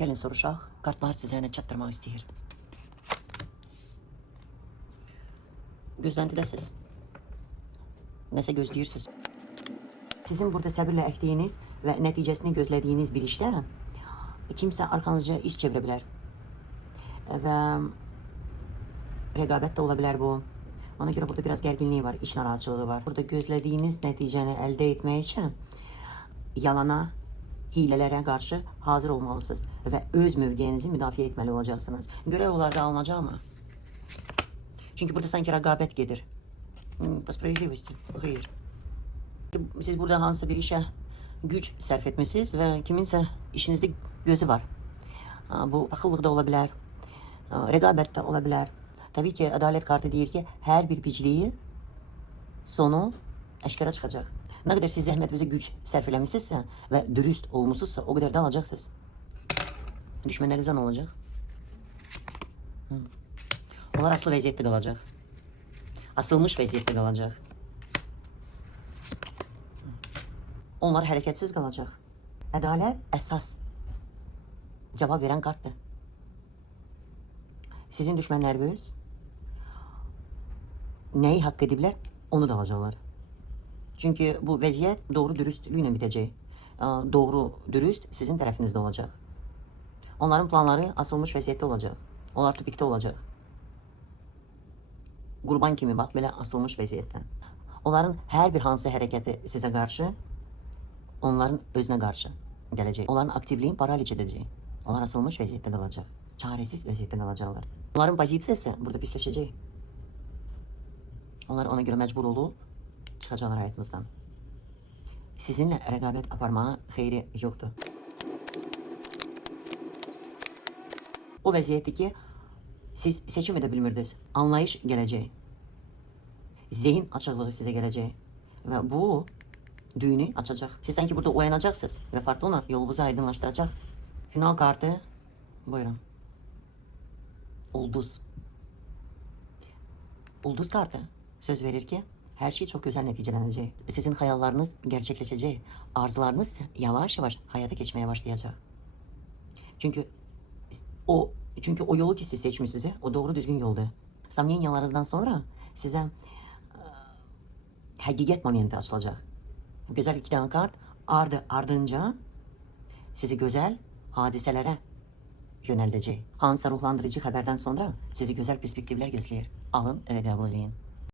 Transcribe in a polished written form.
Gəlin soruşaq, kartlar sizə nə çatdırmaq istəyir. Gözləntidəsiz. Nəsə gözləyirsiniz. Sizin burada səbirlə əkdiyiniz və nəticəsini gözlədiyiniz bir işdə kimsə arxanızca iş çevirə bilər. Və rəqabət də ola bilər bu. Ona görə burada biraz gərginliyi var, iç narahatçılığı var. Burada gözlədiyiniz nəticəni əldə etmək üçün yalana, hilələrə qarşı hazır olmalısınız və öz mövqeyinizi müdafiə etməli olacaqsınız. Görək onlarda alınacaqmı? Çünki burada sanki rəqabət gedir. По справедливости. Xeyr. Siz burada hansısa bir işə güc sərf etmişsiniz və kiminsə işinizdə gözü var. Bu axıllıq da ola bilər, rəqabət də ola bilər. Təbii ki, ədalət kartı deyir ki, hər bir picliyi sonu əşkara çıxacaq. Nə qədər siz zəhmətinizə güc sərf eləmişsinizsə və dürüst olmuşsunuzsa, o qədər də alacaqsınız. Düşmənlərinizə nə olacaq? Onlar asılı vəziyyətdə qalacaq. Asılmış vəziyyətdə qalacaq. Onlar hərəkətsiz qalacaq. Ədalət əsas cavab verən kartdır. Sizin düşmənləriniz nəyi haqq ediblər, onu da alacaqlar. Çünki bu vəziyyət doğru dürüstlüklə bitəcək. Doğru dürüst sizin tərəfinizdə olacaq. Onların planları asılmış vəziyyətdə olacaq. Onlar tupikdə olacaq. Qurban kimi bax, belə asılmış vəziyyətdən. Onların hər bir hansı hərəkəti sizə qarşı, onların özünə qarşı gələcək. Onların aktivliyin paraliç edəcək. Onlar asılmış vəziyyətdə qalacaq. Çarəsiz vəziyyətdə qalacaqlar. Onların pozisiyası burada pisləşəcək. Onlar ona görə məcbur olub çıxacaqlar həyatınızdan. Sizinlə rəqabət aparmağa xeyri yoxdur. O vəziyyətdir ki, siz seçim edə bilmirdiniz. Anlayış gələcək. Zehin açıqlığı sizə gələcək. Və bu düyünü açacaq. Siz sanki burada oyanacaqsınız və Fortuna yolunuzu aydınlaşdıracaq. Final kartı, buyurun. Ulduz. Ulduz kartı söz verir ki, hər şey çox gözəl nəticələnəcək. Sizin xəyallarınız gerçəkləşəcək. Arzularınız yavaş-yavaş həyata keçməyə başlayacaq. Çünki o yolu ki siz seçmişsiniz, o doğru düzgün yoldur. Samnenyalarınızdan sonra sizə həqiqət momenti açılacaq. Bu gözəl iki dənə kart ardınca sizi gözəl hadisələrə yönəldəcək. Hansısa ruhlandırıcı xəbərdən sonra sizi gözəl perspektivlər gözləyir. Alın və qəbul edin.